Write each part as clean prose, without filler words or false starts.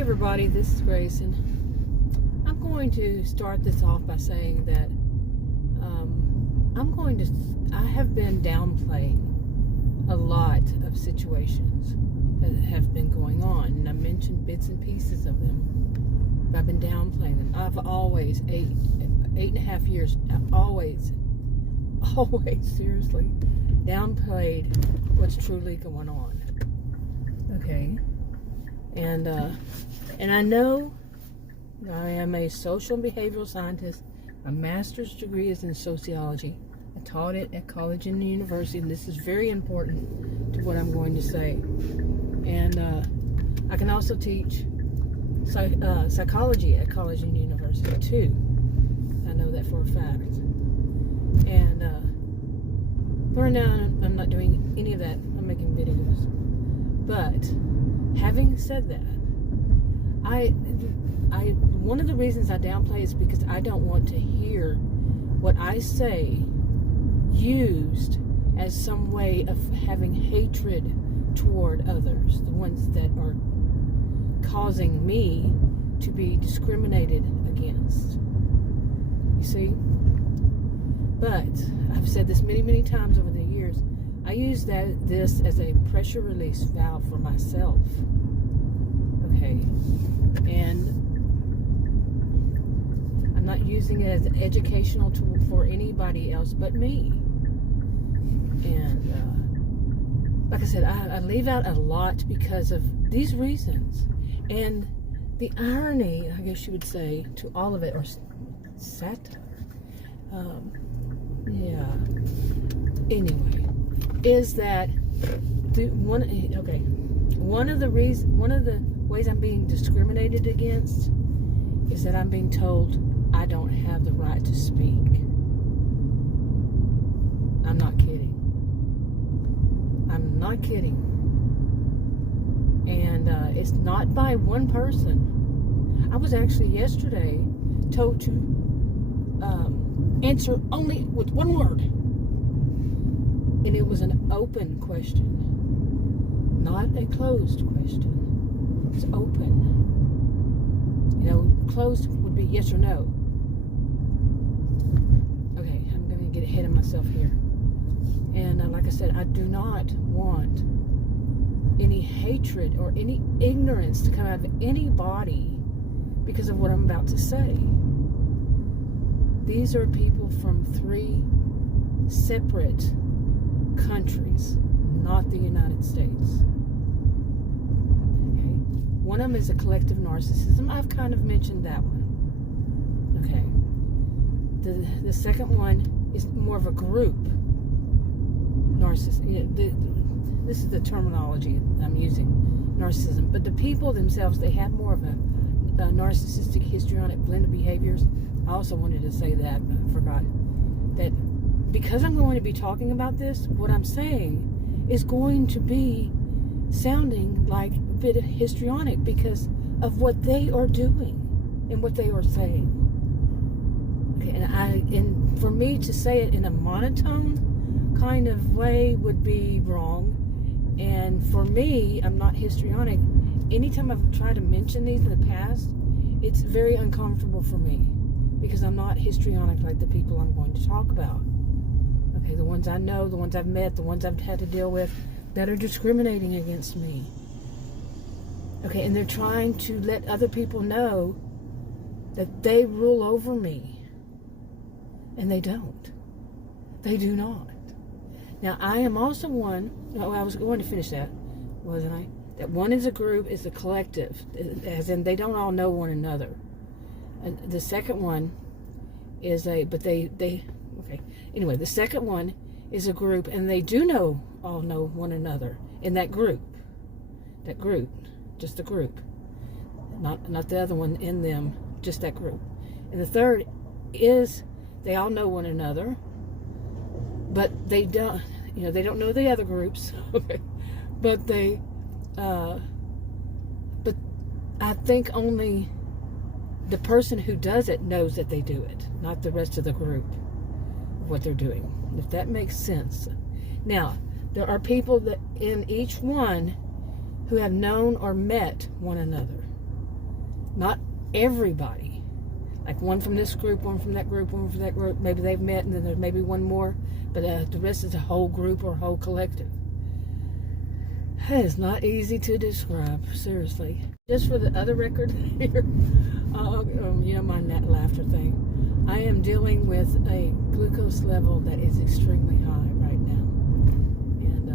Hey everybody, this is Grace, and I'm going to start this off by saying that I have been downplaying a lot of situations that have been going on, and I mentioned bits and pieces of them, but I've been downplaying them. I've always, 8.5 years, I've always, seriously, downplayed what's truly going on. Okay? And I know I am a social and behavioral scientist. My master's degree is in sociology. I taught it at college and university, and this is very important to what I'm going to say. And I can also teach psychology at college and university too. I know that for a fact. And for now, I'm not doing any of that. I'm making videos. But having said that, one of the reasons I downplay is because I don't want to hear what I say used as some way of having hatred toward others, the ones that are causing me to be discriminated against. You see? But I've said this many, many times over the years. I use this as a pressure release valve for myself. Okay? And I'm not using it as an educational tool for anybody else but me. And like I said, I leave out a lot because of these reasons. And the irony, I guess you would say, to all of it, or satire. Anyway, is that one of the ways I'm being discriminated against is that I'm being told I don't have the right to speak. I'm not kidding. I'm not kidding. And it's not by one person. I was actually yesterday told to answer only with one word. And it was an open question, not a closed question. It's open. You know, closed would be yes or no. Okay, I'm going to get ahead of myself here. And like I said, I do not want any hatred or any ignorance to come out of anybody because of what I'm about to say. These are people from 3 separate countries, not the United States. Okay. One of them is a collective narcissism. I've kind of mentioned that one. Okay. The second one is more of a group narcissism. You know, this is the terminology I'm using, narcissism. But the people themselves, they have more of a narcissistic, histrionic blend of behaviors. I also wanted to say that, but I forgot that. Because I'm going to be talking about this, what I'm saying is going to be sounding like a bit of histrionic because of what they are doing and what they are saying. Okay, and for me to say it in a monotone kind of way would be wrong. And for me, I'm not histrionic. Anytime I've tried to mention these in the past, it's very uncomfortable for me because I'm not histrionic like the people I'm going to talk about. Okay, the ones I know, the ones I've met, the ones I've had to deal with that are discriminating against me. Okay, and they're trying to let other people know that they rule over me. And they don't. They do not. Now, I am also one, I was going to finish that, wasn't I? That one is a group, is a collective, as in they don't all know one another. And the second one is okay. Anyway, the second one is a group, and they do all know one another in that group. That group, just the group, not the other one in them, just that group. And the third is they all know one another, but they don't. You know, they don't know the other groups. Okay, but but I think only the person who does it knows that they do it, not the rest of the group. What they're doing, if that makes sense. Now, there are people that in each one who have known or met one another. Not everybody. Like one from this group, one from that group, one from that group. Maybe they've met and then there's maybe one more. But the rest is a whole group or a whole collective. That is not easy to describe, seriously. Just for the other record here, you don't mind that laughter thing. I am dealing with a glucose level that is extremely high right now. And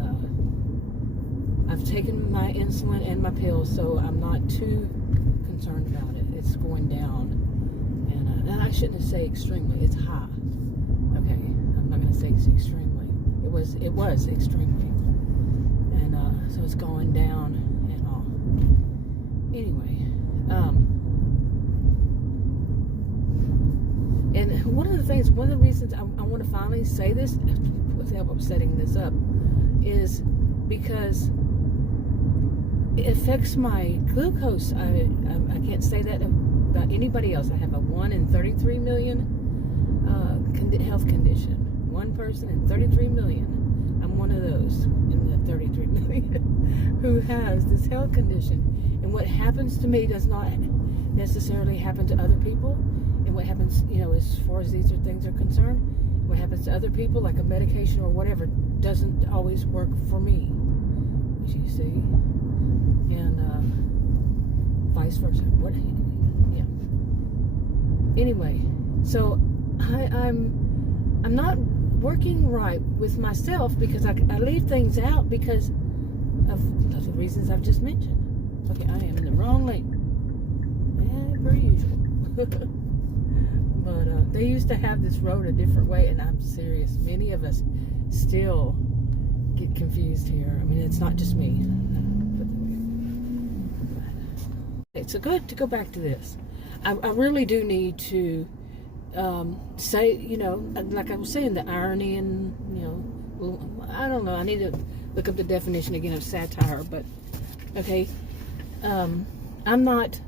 I've taken my insulin and my pills, so I'm not too concerned about it. It's going down. And I shouldn't say extremely, it's high. Okay, I'm not going to say it's extremely. It was extremely. And so it's going down and all. Anyway, and one of the reasons I want to finally say this, with the help of setting this up, is because it affects my glucose. I can't say that about anybody else. I have a 1 in 33 million health condition. One person in 33 million. I'm one of those in the 33 million who has this health condition. And what happens to me does not necessarily happen to other people. And what happens, as far as these things are concerned, what happens to other people, like a medication or whatever, doesn't always work for me. As you see. And vice versa. Anyway, so I'm not working right with myself because I leave things out because of the reasons I've just mentioned. Okay, I am in the wrong lane. Per usual. But they used to have this road a different way, and I'm serious. Many of us still get confused here. I mean, it's not just me. Okay, so good to go back to this. I really do need to say, like I was saying, the irony and, I don't know. I need to look up the definition again of satire, but okay. I'm not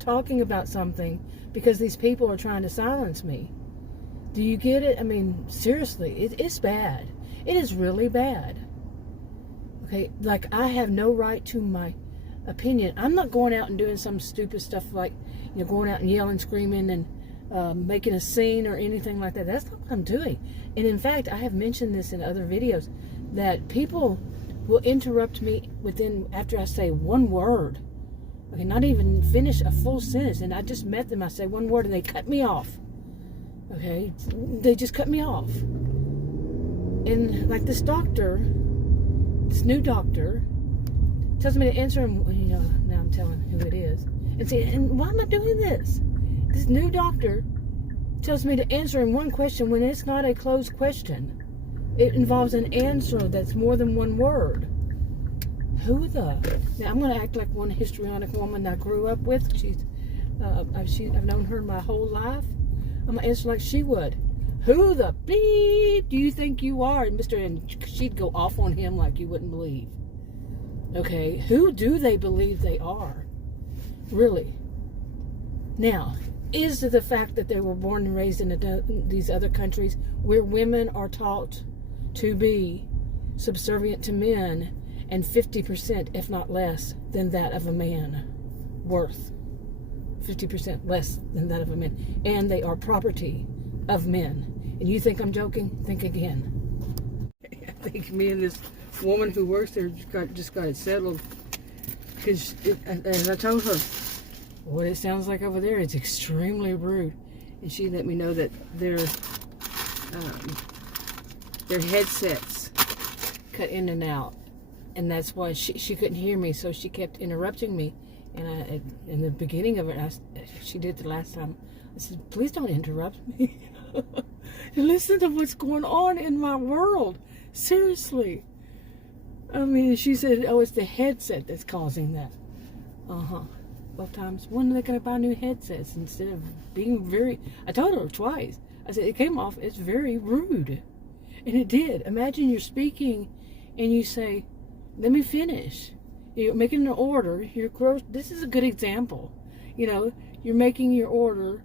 talking about something because these people are trying to silence me. Do you get it? I mean, seriously, it's bad. It is really bad. Okay, like I have no right to my opinion. I'm not going out and doing some stupid stuff like, going out and yelling, screaming, and making a scene or anything like that. That's not what I'm doing. And in fact, I have mentioned this in other videos, that people will interrupt me after I say one word. Okay, not even finish a full sentence, and I just met them. I say one word, and they cut me off. Okay, they just cut me off. And like this new doctor, tells me to answer him. Now I'm telling who it is. And why am I doing this? This new doctor tells me to answer in one question when it's not a closed question. It involves an answer that's more than one word. Now I'm going to act like one histrionic woman I grew up with. I've known her my whole life. I'm going to answer like she would. Who the beep do you think you are? And she'd go off on him like you wouldn't believe. Okay, who do they believe they are? Really? Now, is it the fact that they were born and raised in these other countries where women are taught to be subservient to men and 50%, if not less, than that of a man worth? 50% less than that of a man. And they are property of men. And you think I'm joking? Think again. I think me and this woman who works there just got it settled. Because, as I told her, what it sounds like over there, it's extremely rude. And she let me know that their headsets cut in and out. And that's why she couldn't hear me, so she kept interrupting me. And in the beginning of it, she did the last time, I said, please don't interrupt me. Listen to what's going on in my world. Seriously. I mean, she said, oh, it's the headset that's causing that. Both times. When are they going to buy new headsets instead of being I told her twice. I said, it came off, it's very rude. And it did. Imagine you're speaking and you say, let me finish. You're making an order. This is a good example. You're making your order.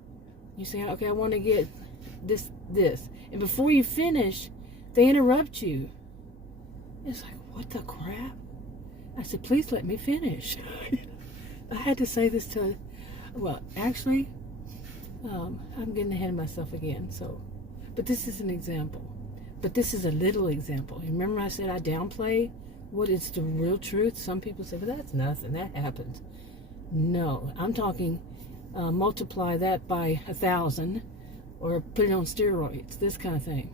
You say, okay, I want to get this. And before you finish, they interrupt you. It's like, what the crap? I said, please let me finish. I had to say this to Well, actually, I'm getting ahead of myself again. So, but this is an example. But this is a little example. Remember I said I downplay what is the real truth? Some people say, well, that's nothing. That happens. No, I'm talking multiply that by 1,000 or put it on steroids, this kind of thing.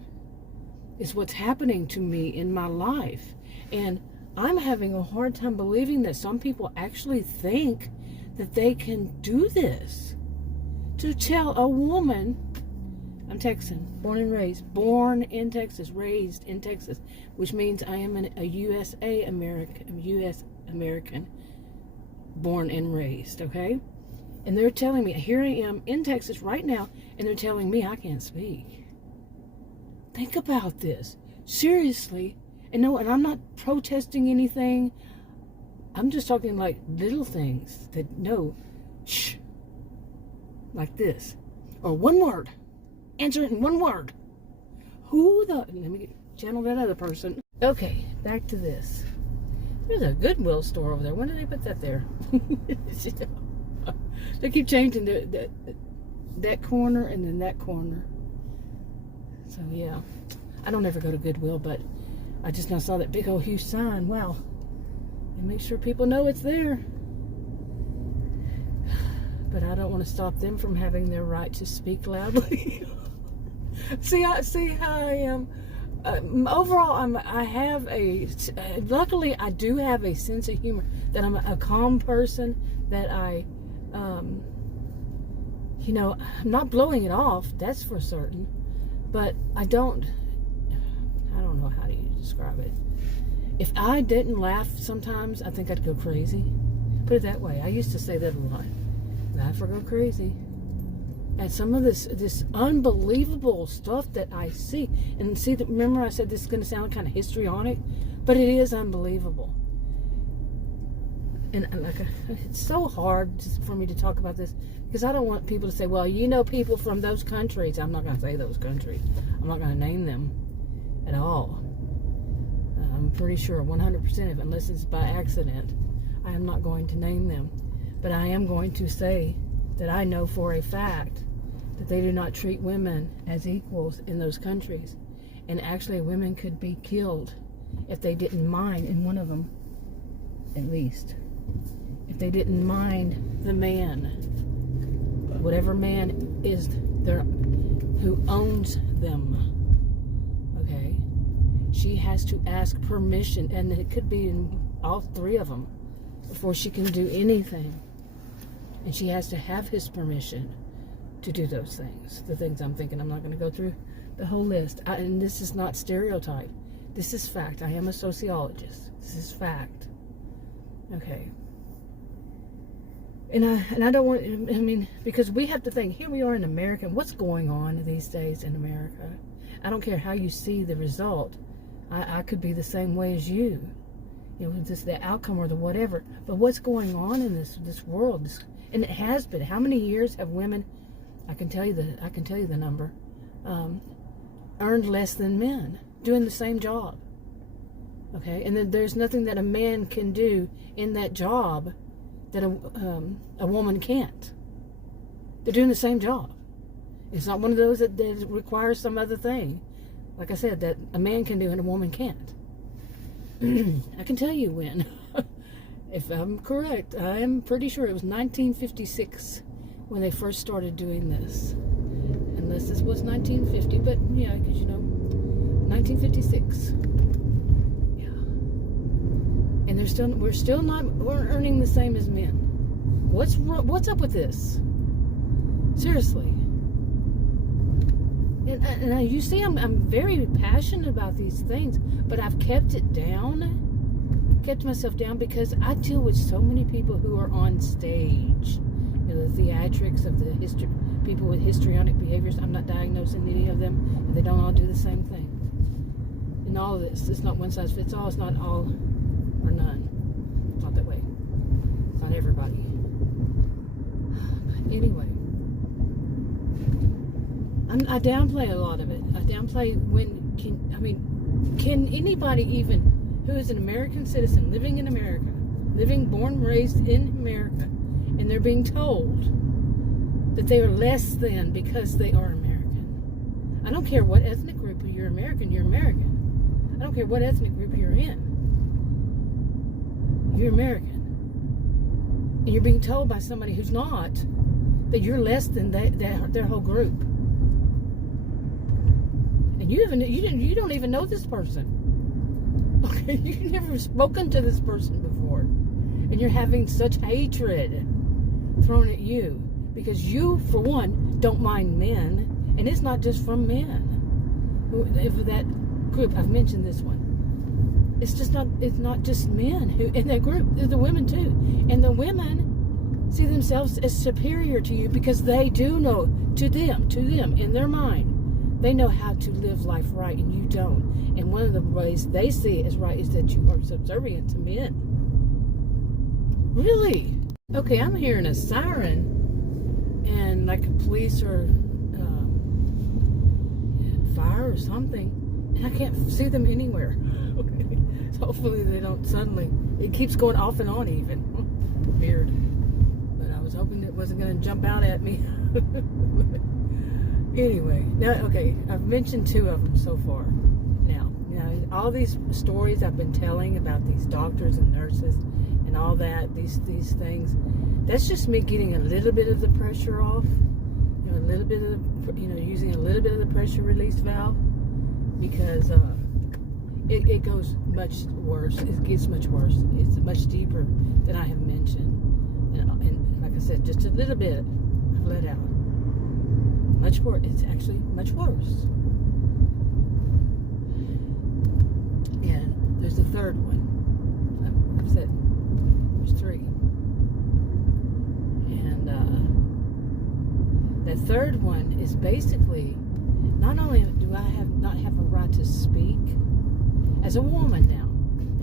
It's what's happening to me in my life. And I'm having a hard time believing that some people actually think that they can do this. To tell a woman, I'm Texan, born in Texas, raised in Texas, which means I am a U.S. American, born and raised, okay? And they're telling me, here I am in Texas right now, and they're telling me I can't speak. Think about this. Seriously. And no, and I'm not protesting anything. I'm just talking like little things that, no, shh, like this. Or one word. Answer it in one word. Let me channel that other person. Okay, back to this. There's a Goodwill store over there. When did they put that there? They keep changing that corner and then that corner. So yeah, I don't ever go to Goodwill, but I just now saw that big old huge sign. Wow. And make sure people know it's there. But I don't want to stop them from having their right to speak loudly. See how I am. Overall, luckily I do have a sense of humor, that I'm a calm person, that I'm not blowing it off, that's for certain, but I don't know how to describe it. If I didn't laugh sometimes, I think I'd go crazy. Put it that way. I used to say that a lot. Laugh or go crazy. And some of this unbelievable stuff that I see, and remember I said this is going to sound kind of histrionic, but it is unbelievable. And it's so hard for me to talk about this, because I don't want people to say, well, people from those countries. I'm not going to say those countries. I'm not going to name them at all. I'm pretty sure 100% of it, unless it's by accident, I am not going to name them. But I am going to say that I know for a fact that they do not treat women as equals in those countries. And actually, women could be killed if they didn't mind, in one of them, at least. If they didn't mind the man, whatever man is there who owns them, okay? She has to ask permission, and it could be in all three of them, before she can do anything. And she has to have his permission to do those things. The things I'm thinking. I'm not going to go through the whole list. And this is not stereotype. This is fact. I am a sociologist. This is fact. Okay. And I don't want, because we have to think, here we are in America. What's going on these days in America? I don't care how you see the result. I could be the same way as you. Just the outcome or the whatever. But what's going on in this world? And it has been. How many years have women, I can tell you the number, earned less than men doing the same job? Okay, and then there's nothing that a man can do in that job that a woman can't. They're doing the same job. It's not one of those that requires some other thing, like I said, that a man can do and a woman can't. I can tell you when. If I'm correct, I am pretty sure it was 1956 when they first started doing this. Unless this was 1950, but yeah, because 1956. Yeah. And we're earning the same as men. What's up with this? Seriously. And you see, I'm very passionate about these things, but I've kept myself down, because I deal with so many people who are on stage. The theatrics of the people with histrionic behaviors. I'm not diagnosing any of them, and they don't all do the same thing. And all of this, it's not one size fits all. It's not all or none. It's not that way. It's not everybody. But anyway. I downplay a lot of it. I downplay can anybody even who is an American citizen living in America, born, raised in America, and they're being told that they are less than because they are American. I don't care what ethnic group you're American, you're American. I don't care what ethnic group you're in. You're American. And you're being told by somebody who's not that you're less than their whole group. And you don't even know this person. Okay, you've never spoken to this person before. And you're having such hatred thrown at you because you, for one, don't mind men. And it's not just from men. If that group, I've mentioned this one. It's not just men who in that group. There's the women too. And the women see themselves as superior to you because they do know, to them, in their mind, they know how to live life right and you don't. And one of the ways they see it as right is that you are subservient to men. Really? Okay, I'm hearing a siren and like a police or fire or something, and I can't see them anywhere. Okay. So hopefully they don't suddenly, it keeps going off and on even. Weird. But I was hoping it wasn't going to jump out at me. Anyway, now, okay, I've mentioned 2 of them so far. Now, all these stories I've been telling about these doctors and nurses and all that, these things, that's just me getting a little bit of the pressure off, a little bit of using a little bit of the pressure release valve, because it goes much worse. It gets much worse. It's much deeper than I have mentioned, and like I said, just a little bit I've let out. Much worse. It's actually much worse. And there's the third one. I've said there's 3. And that third one is basically, not only do I not have a right to speak as a woman now,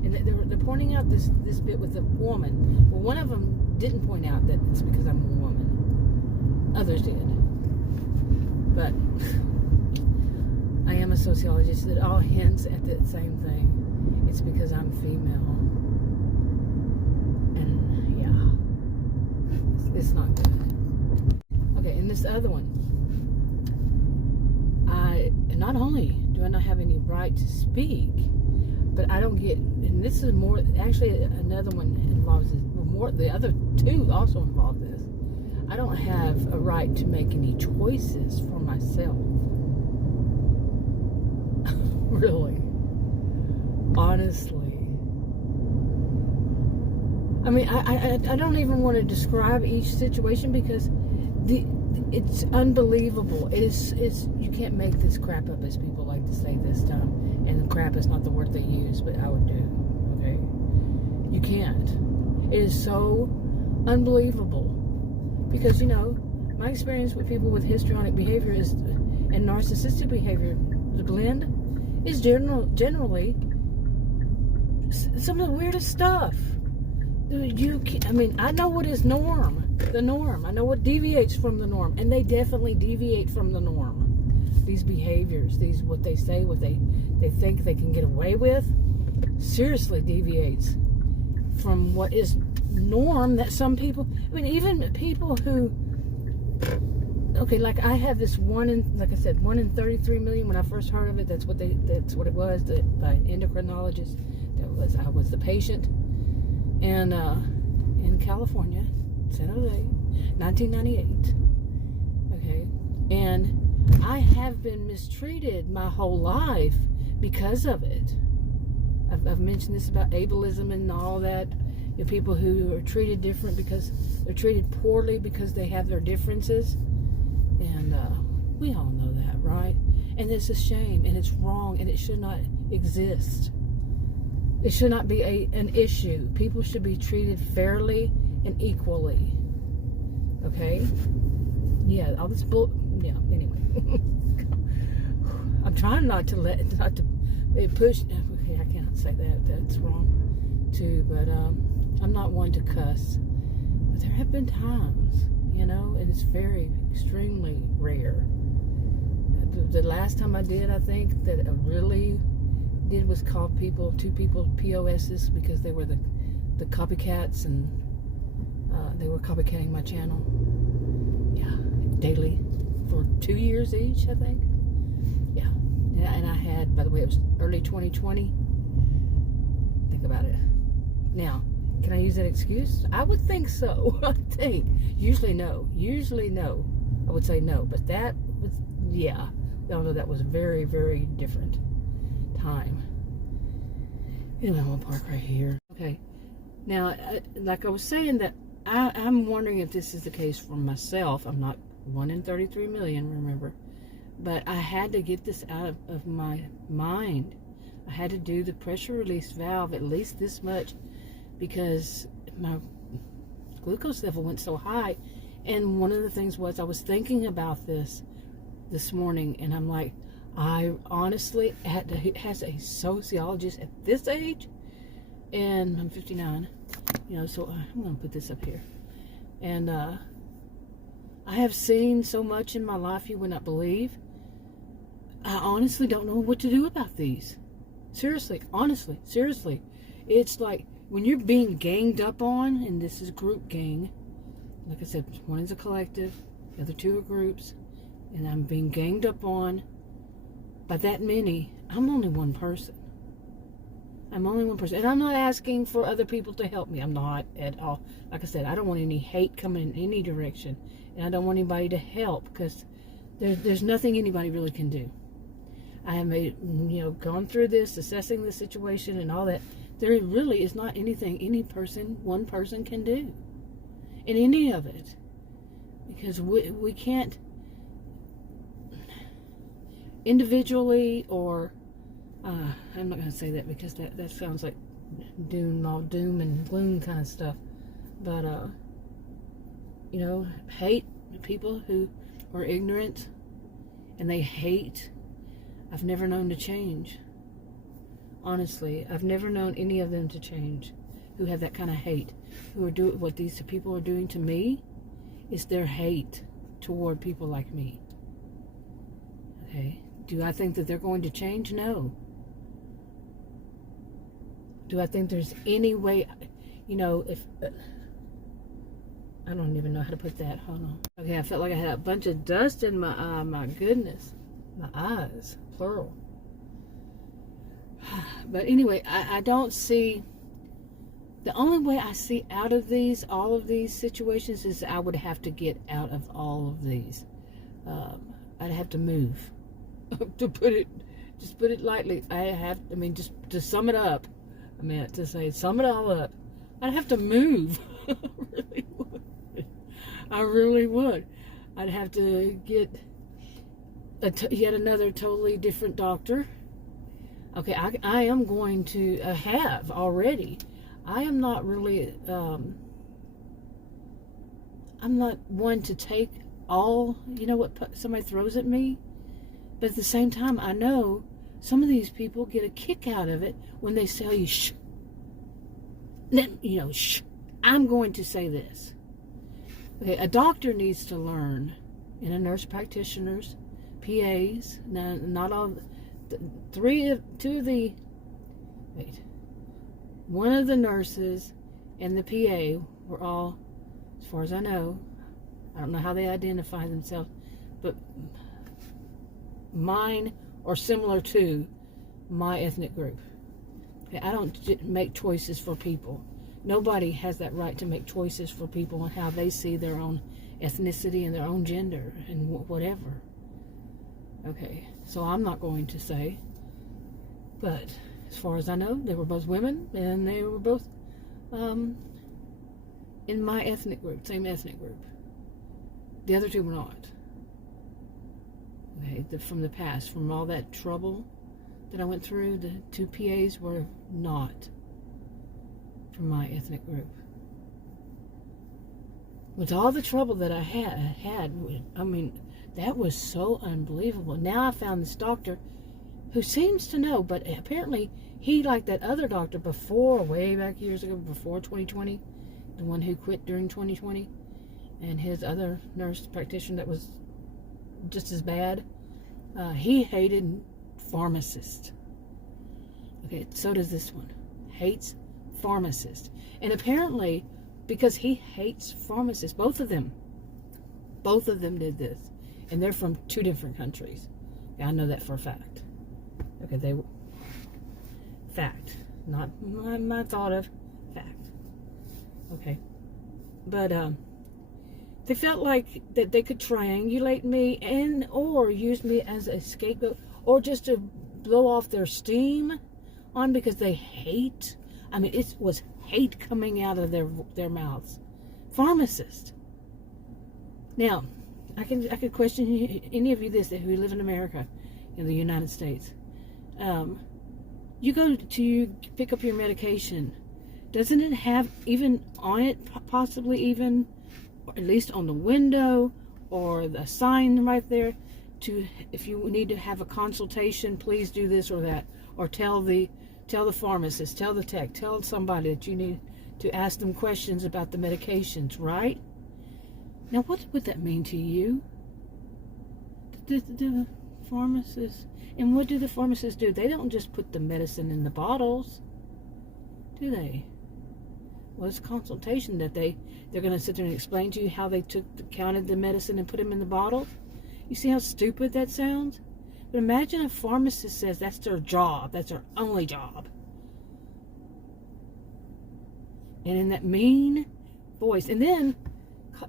and they're pointing out this bit with the woman. Well, one of them didn't point out that it's because I'm a woman. Others did. But I am a sociologist. It all hints at the same thing. It's because I'm female. And yeah, it's not good. Okay, and this other one, not only do I not have any right to speak, but I don't get, and this is more, actually another one involves this, more, the other 2 also involve this. I don't have a right to make any choices for myself. Really. Honestly. I mean, I don't even want to describe each situation because it's unbelievable. It's you can't make this crap up, as people like to say this time. And crap is not the word they use, but I would do. Okay? You can't. It is so unbelievable. Because, my experience with people with histrionic behavior and narcissistic behavior, the blend, is generally some of the weirdest stuff. I know what is the norm. I know what deviates from the norm, and they definitely deviate from the norm. These behaviors, what they say, what they think they can get away with, seriously deviates from what is norm that some people, even people who, okay, like I have this like I said, 1 in 33 million. When I first heard of it, that's what it was, by an endocrinologist. I was the patient, and in California, San Jose, 1998. Okay, and I have been mistreated my whole life because of it. I've mentioned this about ableism and all that. People who are treated different because they're treated poorly because they have their differences. And we all know that, right? And it's a shame, and it's wrong, and it should not exist. It should not be an issue. People should be treated fairly and equally. Okay? Yeah, all this anyway. I'm trying not to push. Okay, I can't say that. That's wrong too, but I'm not one to cuss, but there have been times, and it's very extremely rare. The last time I did, I think that I really did was call two people POSs because they were the copycats, and they were copycatting my channel. Yeah, daily for 2 years each, I think. Yeah. And I had, by the way, it was early 2020. Think about it. Now, can I use that excuse? I would think so. I think. Usually no. I would say no. But that was, yeah. Y'all know that was a very, very different time. Anyway, I'm going to park right here. Okay. Now, like I was saying, that I'm wondering if this is the case for myself. I'm not 1 in 33 million, remember. But I had to get this out of my mind. I had to do the pressure release valve at least this much because my glucose level went so high. And one of the things was I was thinking about this morning, and I'm like, I honestly had to, as a sociologist at this age, and I'm 59, you know, so I'm going to put this up here. And I have seen so much in my life you would not believe. I honestly don't know what to do about these. Seriously, honestly, seriously. It's like when you're being ganged up on, and this is group gang. Like I said, one is a collective, the other two are groups, and I'm being ganged up on by that many. I'm only one person. I'm only one person. And I'm not asking for other people to help me. I'm not at all. Like I said, I don't want any hate coming in any direction. And I don't want anybody to help because there's nothing anybody really can do. I have made, you know, gone through this, assessing the situation and all that. There really is not anything one person can do in any of it. Because we can't individually or I'm not going to say that because that sounds like doom and gloom kind of stuff. But, you know, hate people who are ignorant and they hate. I've never known to change. Honestly, I've never known any of them to change who have that kind of hate. Who are doing what these people are doing to me is their hate toward people like me. Okay? Do I think that they're going to change? No. Do I think there's any way, you know, if... I don't even know how to put that. Hold on. Okay, I felt like I had a bunch of dust in my eye. My goodness. My eyes. Plural. But anyway, I don't see... The only way I see out of all of these situations is I would have to get out of all of these. I'd have to move. To put it lightly. Just to sum it up. I meant to say, sum it all up. I'd have to move. I really would. I'd have to get yet another totally different doctor. Okay, I am going to have already. I am not really, I'm not one to take all, you know, what somebody throws at me. But at the same time, I know some of these people get a kick out of it when they tell you, shh. You know, shh. I'm going to say this. Okay, a doctor needs to learn, and a nurse practitioners, PAs, not all, one of the nurses and the PA were all, as far as I know, I don't know how they identify themselves, but mine or similar to my ethnic group. Okay, I don't make choices for people. Nobody has that right to make choices for people on how they see their own ethnicity and their own gender and whatever. Okay, so I'm not going to say, but as far as I know, they were both women and they were both in my ethnic group, same ethnic group. The other two were not. Okay, from the past, from all that trouble that I went through, the two PAs were not from my ethnic group. With all the trouble that I had, I mean, that was so unbelievable. Now I found this doctor who seems to know, but apparently he, like that other doctor before, way back years ago, before 2020, the one who quit during 2020, and his other nurse practitioner that was just as bad, he hated pharmacists. Okay, so does this one. Hates pharmacists. And apparently, because he hates pharmacists, both of them, Both of them did this. And they're from 2 different countries. I know that for a fact. Okay, fact. Not my thought of fact. Okay. But, they felt like that they could triangulate me and or use me as a scapegoat or just to blow off their steam on because they hate. I mean, it was hate coming out of their mouths. Pharmacist. Now, I could question any of you this who live in America, in the United States. You go to pick up your medication. Doesn't it have even on it, possibly even, or at least on the window or the sign right there, to if you need to have a consultation, please do this or that, or tell the pharmacist, tell the tech, tell somebody that you need to ask them questions about the medications, right? Now, what would that mean to you? The pharmacists, and what do the pharmacists do? They don't just put the medicine in the bottles, do they? Well, it's consultation that they're going to sit there and explain to you how they counted the medicine and put them in the bottle. You see how stupid that sounds? But imagine a pharmacist says that's their job. That's their only job. And in that mean voice. And then,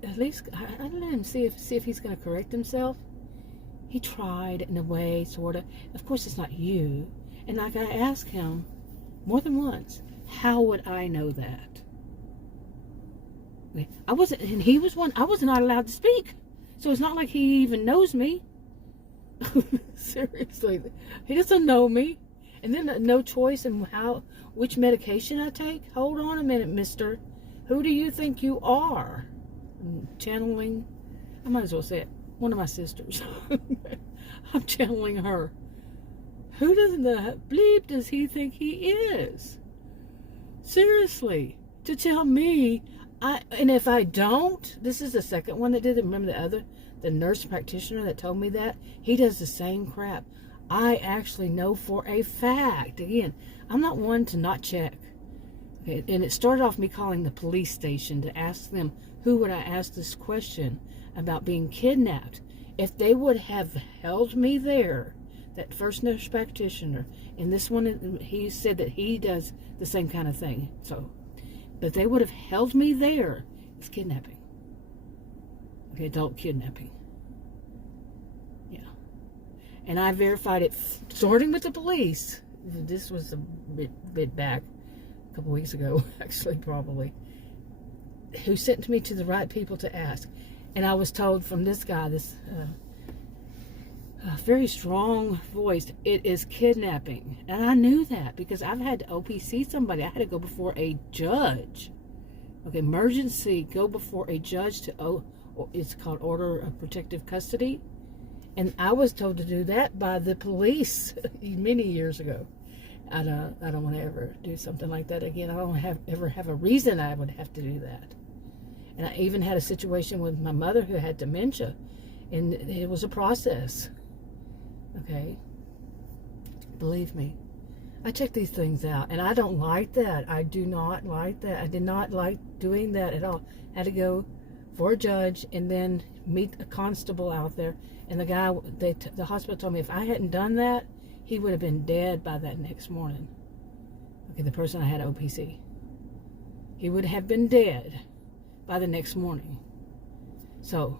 at least, I let him see if he's going to correct himself. He tried in a way, sort of. Of course, it's not you. And like I asked him more than once, how would I know that? I wasn't, and he was one, I was not allowed to speak. So it's not like he even knows me. Seriously. He doesn't know me. And then no choice in which medication I take. Hold on a minute, mister. Who do you think you are? I'm channeling, I might as well say it, one of my sisters. I'm channeling her. Who doesn't the bleep does he think he is? Seriously. To tell me, and if I don't, this is the second one that did it. Remember the nurse practitioner that told me that? He does the same crap. I actually know for a fact. Again, I'm not one to not check. Okay, and it started off me calling the police station to ask them, who would I ask this question about being kidnapped? If they would have held me there, that first nurse practitioner, and this one, he said that he does the same kind of thing. So, but they would have held me there. It's kidnapping. Okay, adult kidnapping. Yeah. And I verified it, starting with the police. This was a bit back, a couple weeks ago, actually, probably. Who sent me to the right people to ask. And I was told from this guy, this very strong voice, it is kidnapping. And I knew that because I've had to OPC somebody. I had to go before a judge. Okay, emergency, go before a judge to, it's called order of protective custody. And I was told to do that by the police many years ago. I don't want to ever do something like that again. I don't ever have a reason I would have to do that. And I even had a situation with my mother who had dementia, and it was a process. Okay? Believe me. I check these things out, and I don't like that. I do not like that. I did not like doing that at all. I had to go for a judge and then meet a constable out there. And the guy, the hospital told me if I hadn't done that, he would have been dead by that next morning. Okay, the person I had OPC. He would have been dead by the next morning. So,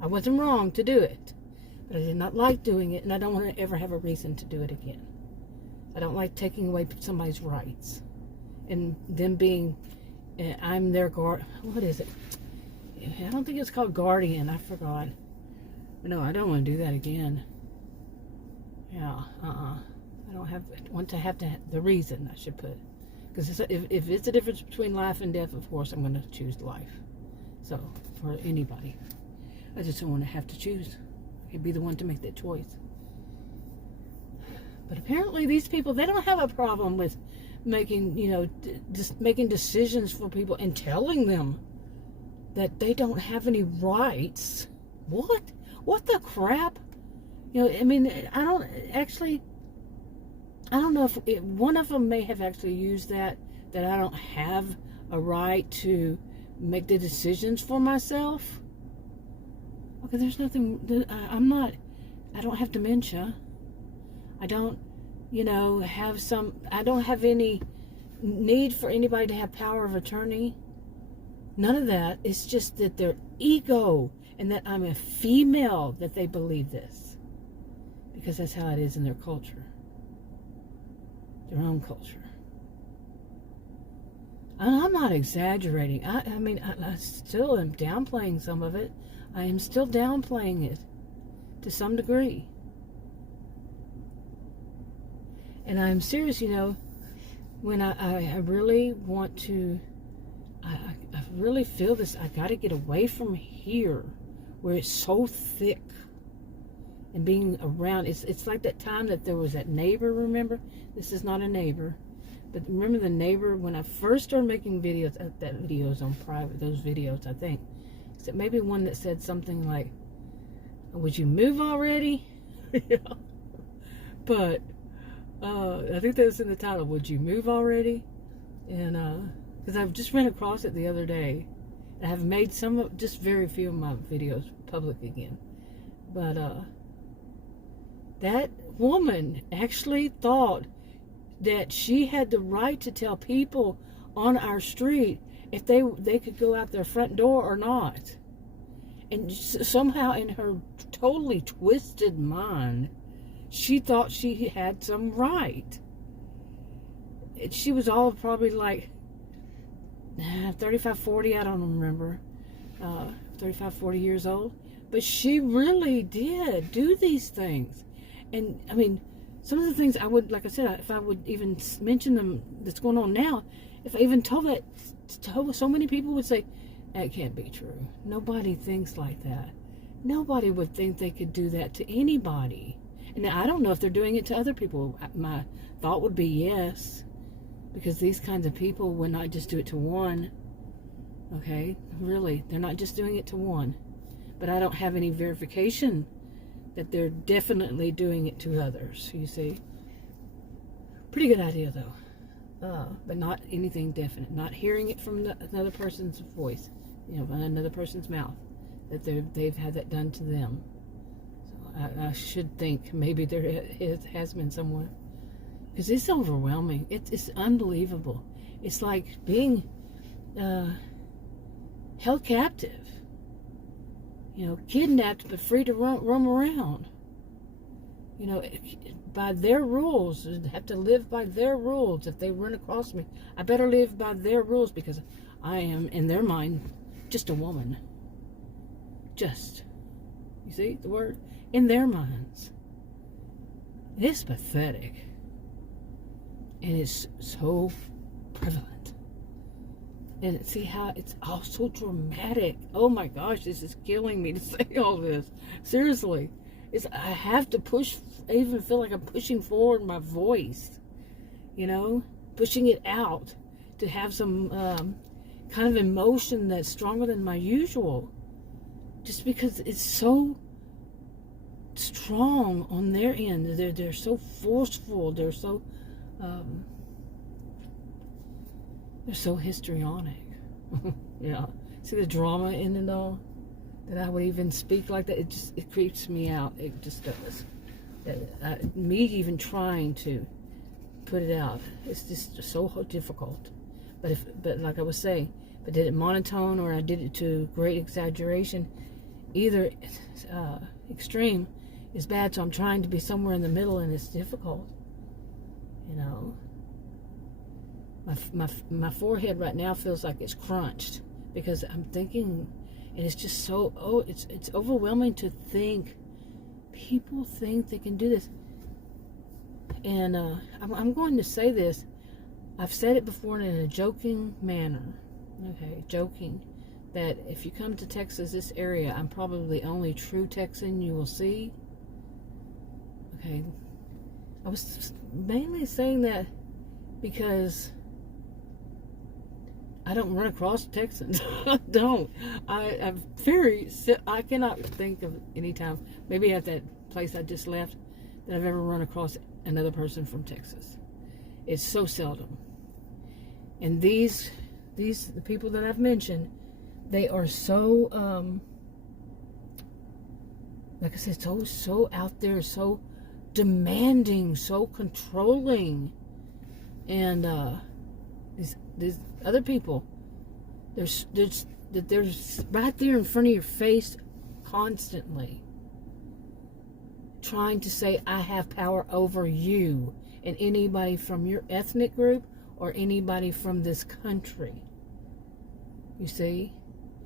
I wasn't wrong to do it. But I did not like doing it, and I don't want to ever have a reason to do it again. I don't like taking away somebody's rights. And them being, I'm their guard, what is it? I don't think it's called guardian, I forgot. But no, I don't want to do that again. Yeah, I don't want to have the reason, I should put. Because if it's a difference between life and death, of course, I'm going to choose life. So, for anybody. I just don't want to have to choose. I could be the one to make that choice. But apparently these people, they don't have a problem with making, just making decisions for people and telling them that they don't have any rights. What? What the crap? I mean, I don't know if one of them may have actually used that I don't have a right to make the decisions for myself. Okay, there's nothing, I don't have dementia. I don't, I don't have any need for anybody to have power of attorney. None of that. It's just that their ego and that I'm a female that they believe this. Because that's how it is in their culture. Their own culture. And I'm not exaggerating. I still am downplaying some of it. I am still downplaying it to some degree. And I'm serious, when I really want to, I really feel this, I got to get away from here where it's so thick. And being around, it's like that time that there was that neighbor, remember? This is not a neighbor. But remember the neighbor, when I first started making videos, that videos on private, those videos, I think. Except maybe one that said something like, would you move already? But I think that was in the title, would you move already? And because I've just ran across it the other day. I have made just very few of my videos public again. But that woman actually thought that she had the right to tell people on our street if they could go out their front door or not. And somehow in her totally twisted mind, she thought she had some right. She was all probably like 35, 40, I don't remember, 35, 40 years old. But she really did do these things. And, some of the things I would, like I said, if I would even mention them that's going on now, if I even told so many people would say, that can't be true. Nobody thinks like that. Nobody would think they could do that to anybody. And I don't know if they're doing it to other people. My thought would be yes, because these kinds of people would not just do it to one. Okay, really, they're not just doing it to one. But I don't have any verification that they're definitely doing it to others, you see. Pretty good idea, though. But not anything definite. Not hearing it from another person's voice, another person's mouth, that they've had that done to them. So I should think maybe there has been someone. Because it's overwhelming. It's unbelievable. It's like being held captive. Kidnapped but free to roam around. By their rules, have to live by their rules. If they run across me, I better live by their rules because I am, in their mind, just a woman. Just. You see the word? In their minds. It's pathetic. And it's so prevalent. And see how it's all so dramatic. Oh my gosh, this is killing me to say all this. Seriously. I have to push, I even feel like I'm pushing forward my voice. Pushing it out to have some kind of emotion that's stronger than my usual. Just because it's so strong on their end. They're so forceful. They're so histrionic. Yeah. See the drama in it all? That I would even speak like that, it creeps me out. It just does. Me even trying to put it out, it's just so difficult. But like I was saying, if I did it monotone or I did it to great exaggeration, either extreme is bad. So I'm trying to be somewhere in the middle, and it's difficult. My forehead right now feels like it's crunched because I'm thinking. And it's just so, it's overwhelming to think people think they can do this. And I'm going to say this. I've said it before in a joking manner. Okay, joking. That if you come to Texas, this area, I'm probably the only true Texan you will see. Okay. I was mainly saying that because I don't run across Texans. I don't. I cannot think of any time, maybe at that place I just left, that I've ever run across another person from Texas. It's so seldom. And the people that I've mentioned, they are so like I said, so out there, so demanding, so controlling. And these other people, they're right there in front of your face constantly, trying to say, I have power over you and anybody from your ethnic group or anybody from this country. You see?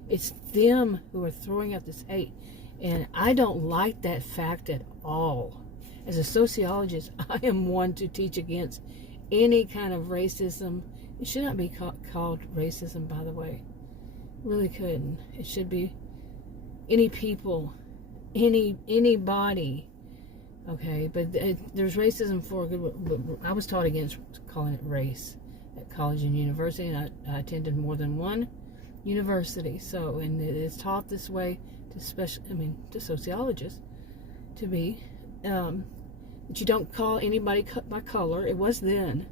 It's them who are throwing out this hate. And I don't like that fact at all. As a sociologist, I am one to teach against any kind of racism. It should not be called racism, by the way. It really couldn't. It should be any people, anybody. Okay, but there's racism for good. I was taught against calling it race at college and university, and I attended more than one university. So, and it's taught this way to sociologists, to be that you don't call anybody by color. It was then.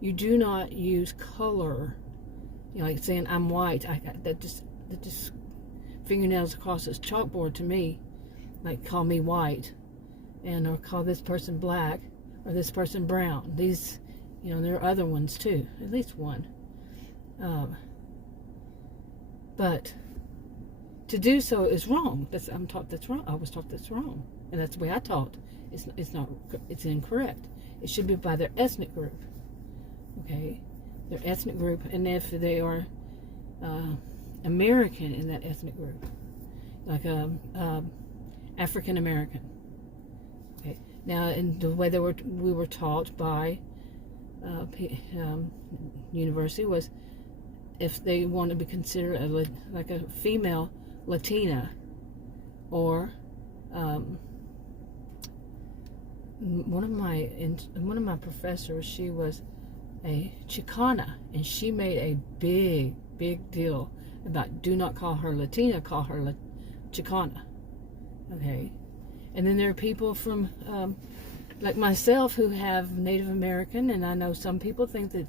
You do not use color. You know, like saying I'm white. That just fingernails across this chalkboard to me. Like call me white, and or call this person black or this person brown. These, you know, there are other ones too. At least one. But to do so is wrong. I'm taught that's wrong. I was taught that's wrong, and that's the way I taught. It's not. It's incorrect. It should be by their ethnic group. Okay, their ethnic group, and if they are American in that ethnic group, like African American. Okay, now in the way we were taught by university was, if they want to be considered like a female Latina, or one of my professors, she was a Chicana, and she made a big deal about, do not call her Latina, call her Chicana. Okay, and then there are people from like myself who have Native American, and I know some people think that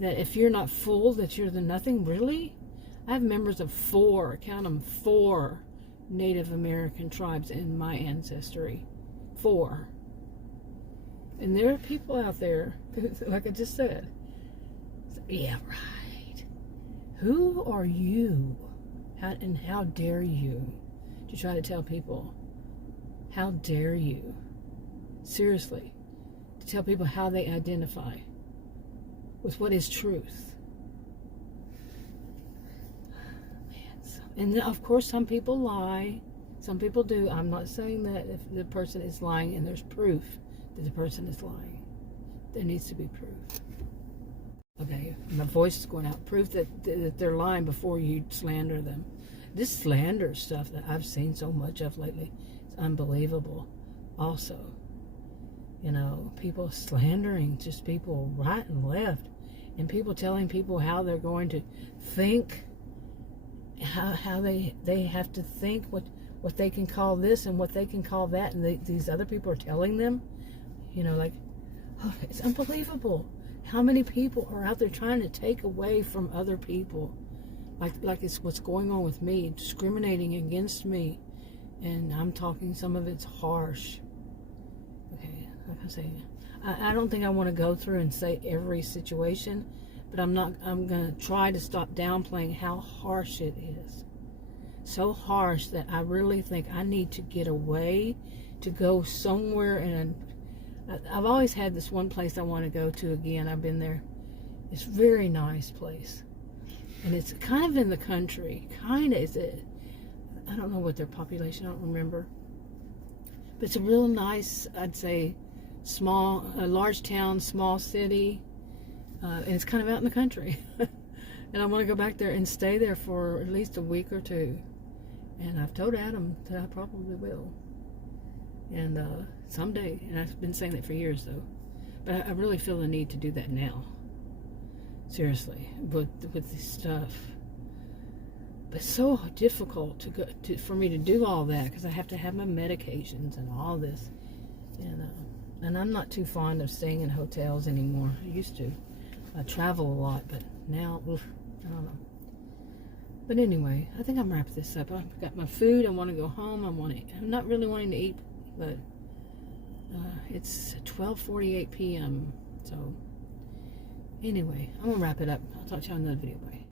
if you're not full, that you're the nothing. Really? I have members of 4, count them, 4 Native American tribes in my ancestry. 4. And there are people out there, like I just said, yeah, right. Who are you? And how dare you to try to tell people? How dare you? Seriously, to tell people how they identify with what is truth. And of course, some people lie. Some people do. I'm not saying that if the person is lying and there's proof that the person is lying. There needs to be proof. Okay, my voice is going out. Proof that they're lying before you slander them. This slander stuff that I've seen so much of lately is unbelievable. Also, you know, people slandering just people right and left, and people telling people how they're going to think, how they have to think, what they can call this and what they can call that, and these other people are telling them, you know, like, oh, it's unbelievable how many people are out there trying to take away from other people, like it's what's going on with me, discriminating against me, and I'm talking, some of it's harsh. Okay, like I say, I don't think I want to go through and say every situation, but I'm going to try to stop downplaying how harsh it is. So harsh that I really think I need to get away, to go somewhere. And I've always had this one place I want to go to again. I've been there. It's a very nice place. And it's kind of in the country. Kind of. I don't know what their population, I don't remember. But it's a real nice, I'd say, a large town, small city. And it's kind of out in the country. And I want to go back there and stay there for at least a week or 2. And I've told Adam that I probably will. And someday, and I've been saying that for years though, but I really feel the need to do that now. Seriously, with this stuff. But it's so difficult for me to do all that, because I have to have my medications and all this. And I'm not too fond of staying in hotels anymore. I used to. I travel a lot, but now, I don't know. But anyway, I think I'm wrapping this up. I've got my food. I want to go home. I'm not really wanting to eat, but it's 12:48 p.m. So anyway, I'm going to wrap it up. I'll talk to you on another video. Bye.